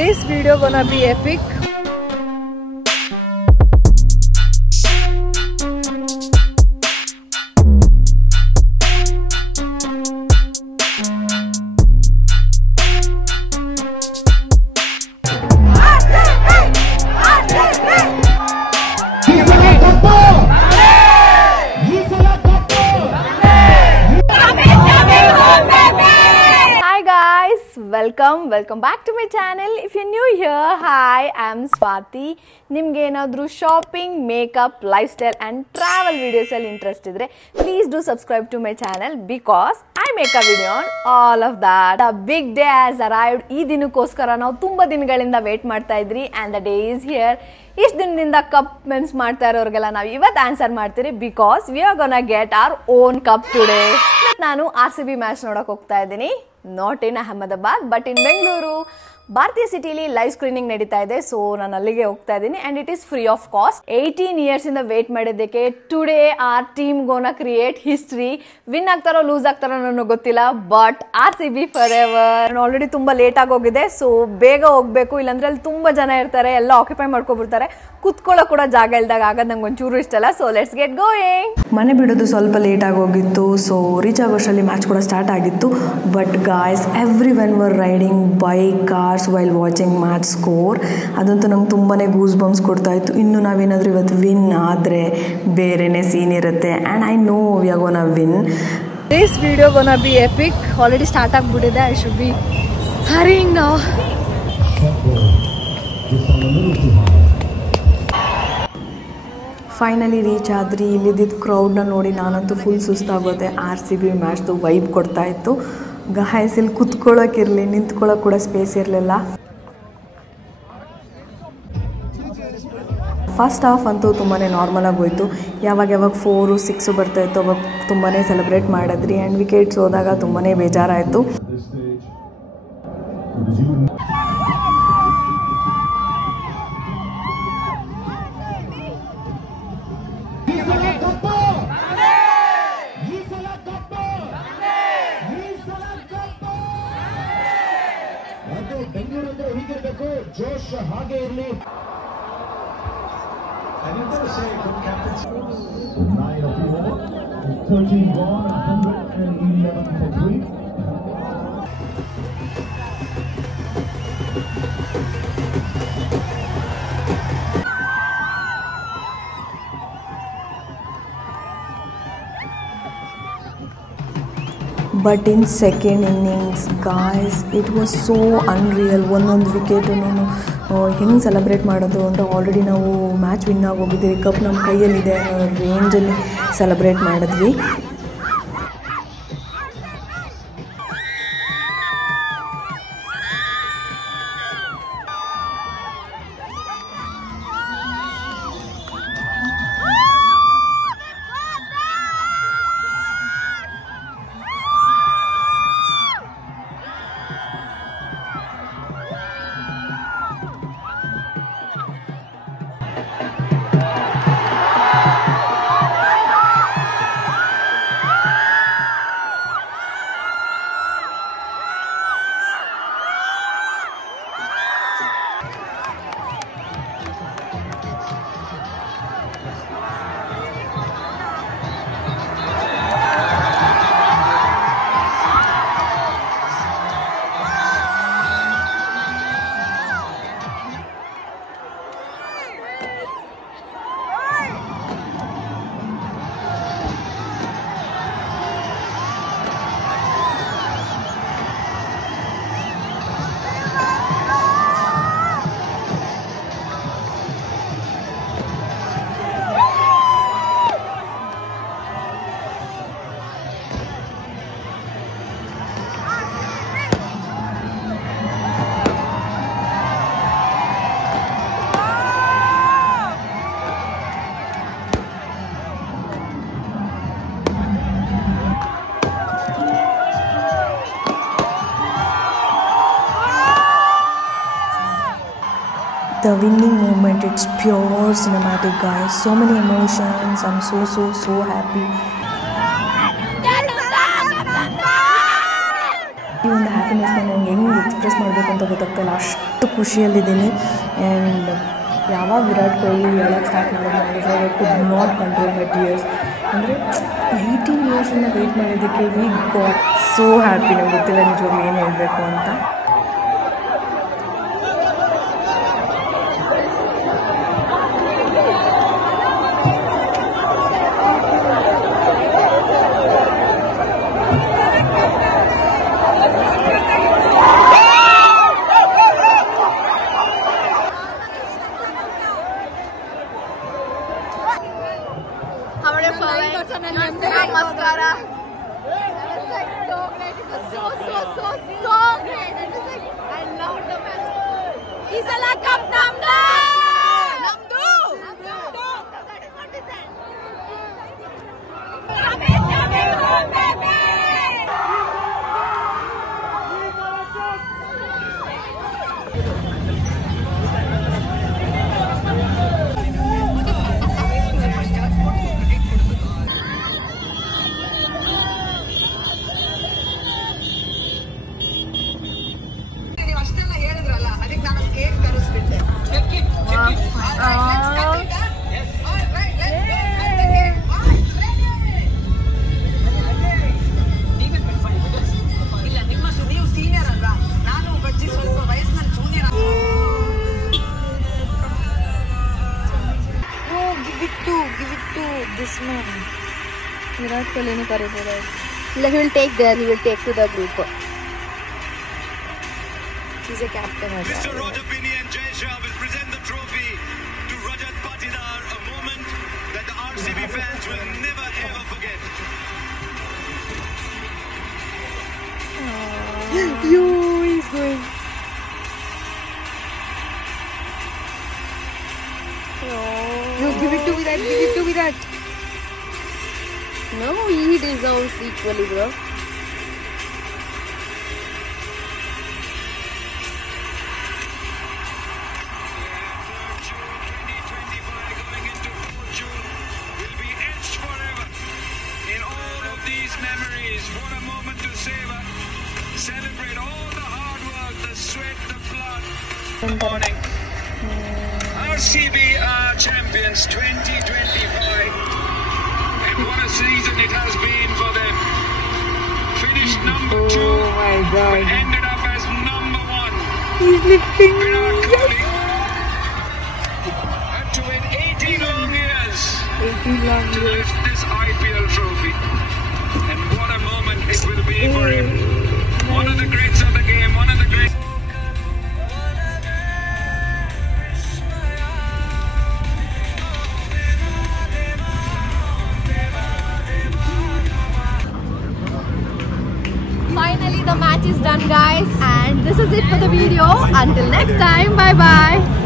This video gonna be epic. Welcome back to my channel. If you're new here, hi, I'm Swati. Nimge enadru shopping, makeup, lifestyle and travel videos all interest idre, please do subscribe to my channel because I make a video on all of that. The big day has arrived. Ee dinakkoskara ನಾವು ತುಂಬಾ ದಿನಗಳಿಂದ wait ಮಾಡ್ತಾ ಇದ್ರಿ and the day is here. ಇಷ್ಟು ದಿನದಿಂದ cup ಮೆಮ್ಸ್ ಮಾಡ್ತಾ ಇರೋರಿಗೆಲ್ಲ ನಾವು ಇವತ್ತು ಆನ್ಸರ್ ಮಾಡ್ತೀರಿ because we are gonna get our own cup today. ನಾನು RCB ಮ್ಯಾಚ್ ನೋಡಕ್ ಹೋಗ್ತಾ ಇದ್ದೀನಿ. Not in Ahmedabad but in Bengaluru ಭಾರತೀಯ ಸಿಟಿಲಿ ಲೈವ್ ಸ್ಕ್ರೀನಿಂಗ್ ನಡೀತಾ ಇದೆ. ಸೊ ನಾನು ಅಲ್ಲಿಗೆ ಹೋಗ್ತಾ ಇದ್ದೀನಿ and it is free of cost. 18 years ಇಂದ ವೇಟ್ ಮಾಡಿದ್ದಕ್ಕೆ today our team gonna create history. Win ಆಗ್ತಾರೋ ಲೂಸ್ ಆಗ್ತಾರೋ ನನಗೆ ಗೊತ್ತಿಲ್ಲ ಬಟ್ RCB ಫಾರ್ ಎವರ್. ನಾನು ಆಲ್ರೆಡಿ ತುಂಬಾ ಲೇಟ್ ಆಗಿ ಹೋಗಿದೆ ಸೊ ಬೇಗ ಹೋಗ್ಬೇಕು, ಇಲ್ಲಾಂದ್ರೆ ಅಲ್ಲಿ ತುಂಬಾ ಜನ ಇರ್ತಾರೆ, ಎಲ್ಲ ಆಕ್ಯುಪೈ ಮಾಡ್ಕೊಬಿಡ್ತಾರೆ, ಕುತ್ಕೊಳ್ಳೋ ಕೂಡ ಜಾಗ ಇಲ್ದಾಗ ಆಗೋದು ನಂಗೆ ಒಂಚೂರು ಇಷ್ಟ ಅಲ್ಲ. So let's get going. ಮನೆ ಬಿಡೋದು ಸ್ವಲ್ಪ ಲೇಟ್ ಆಗಿ ಹೋಗಿತ್ತು, ಸೊ ರೀಚ್ ಆಗೋಷ್ಟರಲ್ಲಿ ಮ್ಯಾಚ್ ಕೂಡ ಸ್ಟಾರ್ಟ್ ಆಗಿತ್ತು. But guys every one var riding bike cars while watching match score. ಅದಂತೂ ನಂಗೆ ತುಂಬಾ ಗೂಸ್ ಬಂಪ್ಸ್ ಕೊಡ್ತಾ ಇತ್ತು. ಇನ್ನು ನಾವೇನಾದರೂ ಇವತ್ತು ವಿನ್ ಆದರೆ ಬೇರೆನೇ ಸೀನ್ ಇರುತ್ತೆ and I know we are gonna win. This video gonna be epic. Already start ಆಗಿಬಿಟ್ಟಿದೆ. I should be hurrying now. Finally reach ಆದ್ರಿ. ಇಲ್ಲಿದ್ದ ಕ್ರೌಡ್ನ ನೋಡಿ ನಾನಂತೂ ಫುಲ್ ಸುಸ್ತಾಗೋದೆ. RCB ಮ್ಯಾಚ್ದು ವೈಬ್ ಕೊಡ್ತಾ ಇತ್ತು. ಗಾಯ್ಸ್ ಇಲ್ಲಿ ಕುತ್ಕೊಳ್ಳೋಕ್ಕಿರಲಿ, ನಿಂತ್ಕೊಳ್ಳೋಕೆ ಕೂಡ ಸ್ಪೇಸ್ ಇರಲಿಲ್ಲ. ಫಸ್ಟ್ ಹಾಫ್ ಅಂತೂ ತುಂಬಾ ನಾರ್ಮಲಾಗಿ ಹೋಯಿತು. ಯಾವಾಗ 4, 6 ಬರ್ತಾಯಿತ್ತು ಅವಾಗ ತುಂಬಾ ಸೆಲೆಬ್ರೇಟ್ ಮಾಡಿದ್ರಿ ಆ್ಯಂಡ್ ವಿಕೆಟ್ಸ್ ಹೋದಾಗ ತುಂಬಾ ಬೇಜಾರಾಯಿತು. ಜೋಶ್ ಹಾಗೆ ಇರಲಿ. 9 of 4, 13 gone, 111 for 3. But in second innings guys it was so unreal. ಒಂದೊಂದು ವಿಕೆಟು ಹೆಂಗೆ ಸೆಲೆಬ್ರೇಟ್ ಮಾಡೋದು ಅಂತ ಆಲ್ರೆಡಿ ನಾವು ಮ್ಯಾಚ್ ವಿನ್ ಆಗಿ ಹೋಗಿದ್ದೀವಿ, ಕಪ್ ನಮ್ಮ ಕೈಯಲ್ಲಿದೆ ಅನ್ನೋ ರೇಂಜಲ್ಲಿ ಸೆಲೆಬ್ರೇಟ್ ಮಾಡಿದ್ವಿ. The winning moment, it's pure cinematic, guys. So many emotions. I'm so happy. ಈ ಒಂದು ಹ್ಯಾಪಿನೆಸ್ನ ನನಗೆ ಹೆಂಗೆ ಎಕ್ಸ್ಪ್ರೆಸ್ ಮಾಡಬೇಕು ಅಂತ ಗೊತ್ತಾಗ್ತಾ ಆಗ್ತಾಯಿಲ್ಲ, ಅಷ್ಟು ಖುಷಿಯಲ್ಲಿದ್ದೀನಿ. ಆ್ಯಂಡ್ ಯಾವಾಗ ವಿರಾಟ್ ಕೊಹ್ಲಿ ಹೇಳೋಕ್ಕೆ ಸ್ಟಾರ್ಟ್ ಮಾಡಿದ್ರೆ I could not control my tears. ಅಂದರೆ 18 ಇಯರ್ಸಿಂದ ವೆಯ್ಟ್ ಮಾಡಿದ್ದಕ್ಕೆ ವಿ ಗಾಟ್ ಸೋ ಹ್ಯಾಪಿ. ನಂಗೆ ಗೊತ್ತಿಲ್ಲ ನಿಜವಾಗ್ಲೂ ಏನು ಹೇಳಬೇಕು ಅಂತ. Namaskara. It was like so great. It was so great. It was like I loved the match. Is a cup namdu. Namdu. That is what he said. This man, Virat Kohli ne kariboda. He will take there. He will take to the group. He's a captain. Mr. Roger Binny and Jay Shah will present the trophy to Rajat Patidar, a moment that the RCB fans will never ever forget. Yo, he's going. No, give it to Virat. Give it to Virat. No, he deserves equally, bro. Memories, what a moment to savor. Celebrate all the hard work, the sweat, the blood. Morning. RCB are champions 2025. And what a season it has been for them. Finished number 2. Oh my God. But ended up as number 1. He's lifting. Virat Kohli had to wait 18 long years 18 long to years. lift this IPL trophy. And what a moment it will be for him. One of the greats of the game, one of the greats. Finally, the match is done, guys, and this is it for the video. Until next time, bye bye.